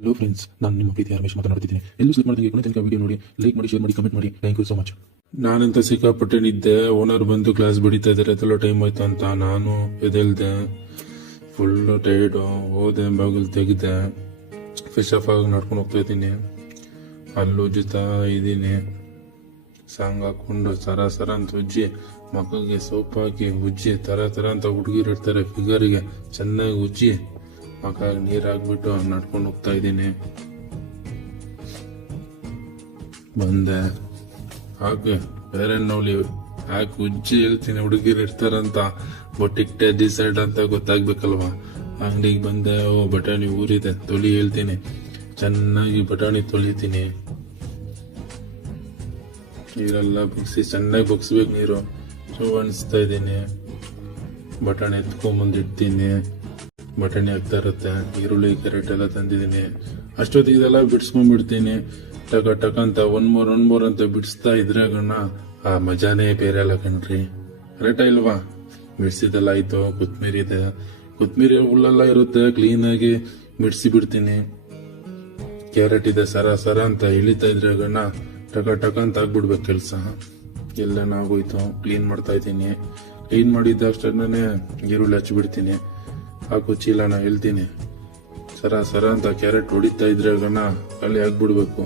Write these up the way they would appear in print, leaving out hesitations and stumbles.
Hello friends, ನಾನು ನಿಮ್ಮ ಪ್ರೀತಿಯ ರಮೇಶ್ ಮಾತನಾಡ್ತಿದ್ದೀನಿ. ಎಲ್ಲೂ ಸ್ಲಿಪ್ ಮಾಡಿದಂಗೆ ಕೊನೆ ತನಕ ವಿಡಿಯೋ ನೋಡಿ, ಲೈಕ್ ಮಾಡಿ, ಶೇರ್ ಮಾಡಿ, ಕಮೆಂಟ್ ಮಾಡಿ. Thank you so much. ನಾನಂತ ಸಿಕ್ಕಾಪಟ್ಟೆ ನಿದ್ದೆ. ಓನರ್ ಬಂದು ಕ್ಲಾಸ್ ಬಿಡಿತಾ ಇದ್ದಾರೆ, ಅದೆಲ್ಲ ಟೈಮ್ ಆಯ್ತು ಅಂತ ನಾನು ಎದ್ದೇಳ್ದೆ. Full tired. ಹೋದೆ, ಬಾಗಿಲು ತೆಗೆದೆ, ಫ್ರೆಶ್ ಆಫ್ ಆಗಿ ನಡ್ಕೊಂಡು ಹೋಗ್ತಾ ಇದ್ದೀನಿ. ಅಲ್ಲಿ ಉಜ್ಜುತ್ತಾ ಇದ್ದೀನಿ. ಸಾಂಗ್ ಹಾಕೊಂಡು ಸರ ಅಂತ ಉಜ್ಜಿ, ಮಕ್ಕಳಿಗೆ ಸೋಪ್ ಹಾಕಿ ಉಜ್ಜಿ, ತರ ಅಂತ ಹುಡುಗಿರು ಇರ್ತಾರೆ, ಫಿಗರಿಗೆ ಚೆನ್ನಾಗಿ ಉಜ್ಜಿ ಮಕ್ಕಳಿಗೆ ನೀರು ಹಾಕ್ಬಿಟ್ಟು ನಡ್ಕೊಂಡು ಹೋಗ್ತಾ ಇದ್ದೀನಿ. ಬಂದೆ, ಹಾಕಿ ಬೇರೆ ನೋಡ್ಲಿ ಹಾಕಿ ಉಜ್ಜಿ ಹೇಳ್ತೀನಿ. ಹುಡುಗಿರು ಇರ್ತಾರಂತ ಬೊಟ್ಟಿಕ್ಟೆ ಡಿಸೈಡ್ ಅಂತ ಗೊತ್ತಾಗ್ಬೇಕಲ್ವಾ. ಅಂಗಡಿಗೆ ಬಂದೆ. ಬಟಾಣಿ ಊರಿದೆ, ತೊಳಿ ಹೇಳ್ತೀನಿ. ಚೆನ್ನಾಗಿ ಬಟಾಣಿ ತೊಳಿತೀನಿ. ನೀರೆಲ್ಲ ಬಗ್ಸಿ ಚೆನ್ನಾಗಿ ಬಗ್ಸ್ಬೇಕು. ನೀರು ಅಣಿಸ್ತಾ ಇದ್ದೀನಿ. ಬಟಾಣಿ ಎತ್ಕೊಂಬಂದಿಡ್ತೀನಿ. ಬಟಾಣಿ ಆಗ್ತಾ ಇರುತ್ತೆ. ಈರುಳ್ಳಿ, ಕ್ಯಾರೆಟ್ ಎಲ್ಲ ತಂದಿದ್ದೀನಿ. ಅಷ್ಟೊತ್ತಿಗೆ ಇದೆಲ್ಲ ಬಿಡಿಸ್ಕೊಂಡ್ಬಿಡ್ತೀನಿ. ಟಕ ಅಂತ ಒನ್ ಮೋರ್ ಅಂತ ಬಿಡಿಸ್ತಾ ಇದ್ರೆ ಆ ಮಜಾನೇ ಬೇರೆ ಅಲ್ಲ ಕಣ್ರಿ. ಕರೆಕ್ಟಾ ಇಲ್ವಾ? ಬಿಡಿಸಿದೆಲ್ಲ ಆಯ್ತು. ಕೊತ್ಮೀರಿ ಇದೆ, ಕೊತ್ಮೀರಿ ಹುಲ್ಲೆಲ್ಲ ಇರುತ್ತೆ, ಕ್ಲೀನ್ ಆಗಿ ಬಿಡಿಸಿ ಬಿಡ್ತೀನಿ. ಕ್ಯಾರೆಟ್ ಇದೆ, ಸರ ಅಂತ ಇಳಿತಾ ಇದ್ರೆ ಟಕ ಅಂತ ಆಗ್ಬಿಡ್ಬೇಕು ಕೆಲಸ. ಎಲ್ಲ ಆಗೋಯ್ತು. ಕ್ಲೀನ್ ಮಾಡ್ತಾ ಇದ್ದೀನಿ. ಕ್ಲೀನ್ ಮಾಡಿದ್ದಷ್ಟೇ ಈರುಳ್ಳಿ ಹಚ್ಚಿಬಿಡ್ತೀನಿ. ಹಾಕು ಚೀಲನ ಹೇಳ್ತೀನಿ. ಸರ ಅಂತ ಕ್ಯಾರೆಟ್ ಹೊಡಿತಾ ಇದ್ರೆ ಖಾಲಿ ಆಗ್ಬಿಡ್ಬೇಕು.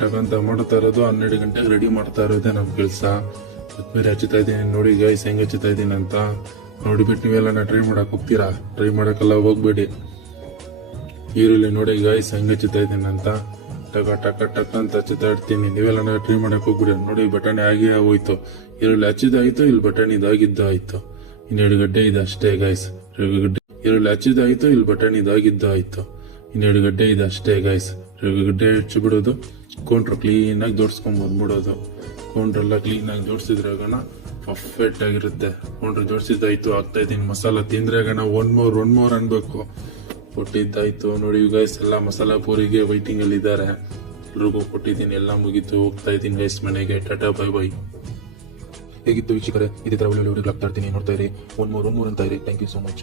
ಟಕ ಅಂತ ಮಾಡ್ತಾ ಇರೋದು 12 ಗಂಟೆಗೆ ರೆಡಿ ಮಾಡ್ತಾ ಇರೋದೇ ನಮ್ ಕೆಲಸ. ಕೊತ್ಮೀರಿ ಹಚ್ಚುತ್ತಾ ಇದ್ದೀನಿ. ನೋಡಿ ಗೈಸ್ ಹೆಂಗ್ ಹಚ್ಚುತ್ತಾ ಇದ್ದೀನಿ ಅಂತ ನೋಡಿಬಿಟ್ಟು ನೀವೆಲ್ಲ ಟ್ರೈ ಮಾಡಕ್ ಹೋಗ್ತೀರಾ? ಟ್ರೈ ಮಾಡಕ್ಕೆಲ್ಲ ಹೋಗ್ಬೇಡಿ. ಈರುಳ್ಳಿ ನೋಡಿ ಗೈಸ್ ಹೆಂಗ್ ಹಚ್ಚುತ್ತಾ ಇದ್ದೀನಿ ಅಂತ ಟಕ ಅಂತ ಹಚ್ಚುತ್ತಾ ಇರ್ತೀನಿ. ನೀವೆಲ್ಲ ಟ್ರೈ ಮಾಡಕ್ ಹೋಗ್ಬಿಡಿ. ನೋಡಿ ಬಟಾಣಿ ಆಗಿ ಆಗೋಯ್ತು. ಈರುಳ್ಳಿ ಹಚ್ಚಿದಾಯ್ತು, ಇಲ್ಲಿ ಬಟಾಣಿ ಇದಾಗಿದ್ದಾಯ್ತು. 2 ಗಡ್ಡೆ ಇದೆ ಅಷ್ಟೇ ಗೈಸ್. ಈರುಳ್ಳಿ ಹಚ್ಚಿದಾಯ್ತು, ಇಲ್ಲಿ ಬಟಾಣಿ ಇದಾಗಿದ್ದಾಯ್ತು. 2 ಗಡ್ಡೆ ಇದೆ ಅಷ್ಟೇ ಗೈಸ್. ಗಡ್ಡೆ ಹಚ್ಚಿ ಬಿಡೋದು, ಕೌಂಟ್ರ್ ಕ್ಲೀನ್ ಆಗಿ ಜೋಡಿಸ್ಕೊಂಡ್ ಬಂದ್ಬಿಡೋದು. ಕೌಂಟ್ರೆಲ್ಲ ಕ್ಲೀನ್ ಆಗಿ ಜೋಡಿಸಿದ್ರಾಗಣ ಪರ್ಫೆಕ್ಟ್ ಆಗಿರುತ್ತೆ. ಕೌಂಟ್ರ್ ಜೋಡಿಸಿದ್ದಾಯ್ತು. ಆಗ್ತಾ ಇದ್ದೀನಿ. ಮಸಾಲ ತಿಂದ್ರಾಗಣ ಒನ್ ಮೋರ್ ಅನ್ಬೇಕು. ಕೊಟ್ಟಿದ್ದಾಯ್ತು. ನೋಡಿ ಗೈಸ್ ಎಲ್ಲ ಮಸಾಲಾ ಪೂರಿಗೆ ವೈಟಿಂಗ್ ಅಲ್ಲಿ ಇದ್ದಾರೆ. ಎಲ್ರಿಗೂ ಕೊಟ್ಟಿದ್ದೀನಿ. ಎಲ್ಲ ಮುಗೀತು. ಹೋಗ್ತಾ ಇದ್ದೀನಿ ಗೈಸ್ ಮನೆಗೆ. Tata bye bye. ಹೇಗಿತ್ತು ವೀಕ್ಷಕರೇ? ಇದೇ ತರ ಒಳ್ಳೆ ವಿಡಿಯೋ ಆಗ್ತಾ ಇರ್ತೀನಿ. ನೋಡ್ತಾ ಇರಿ. ಒನ್ ಮೋರ್ ಅಂತ ಇರಿ. Thank you so much.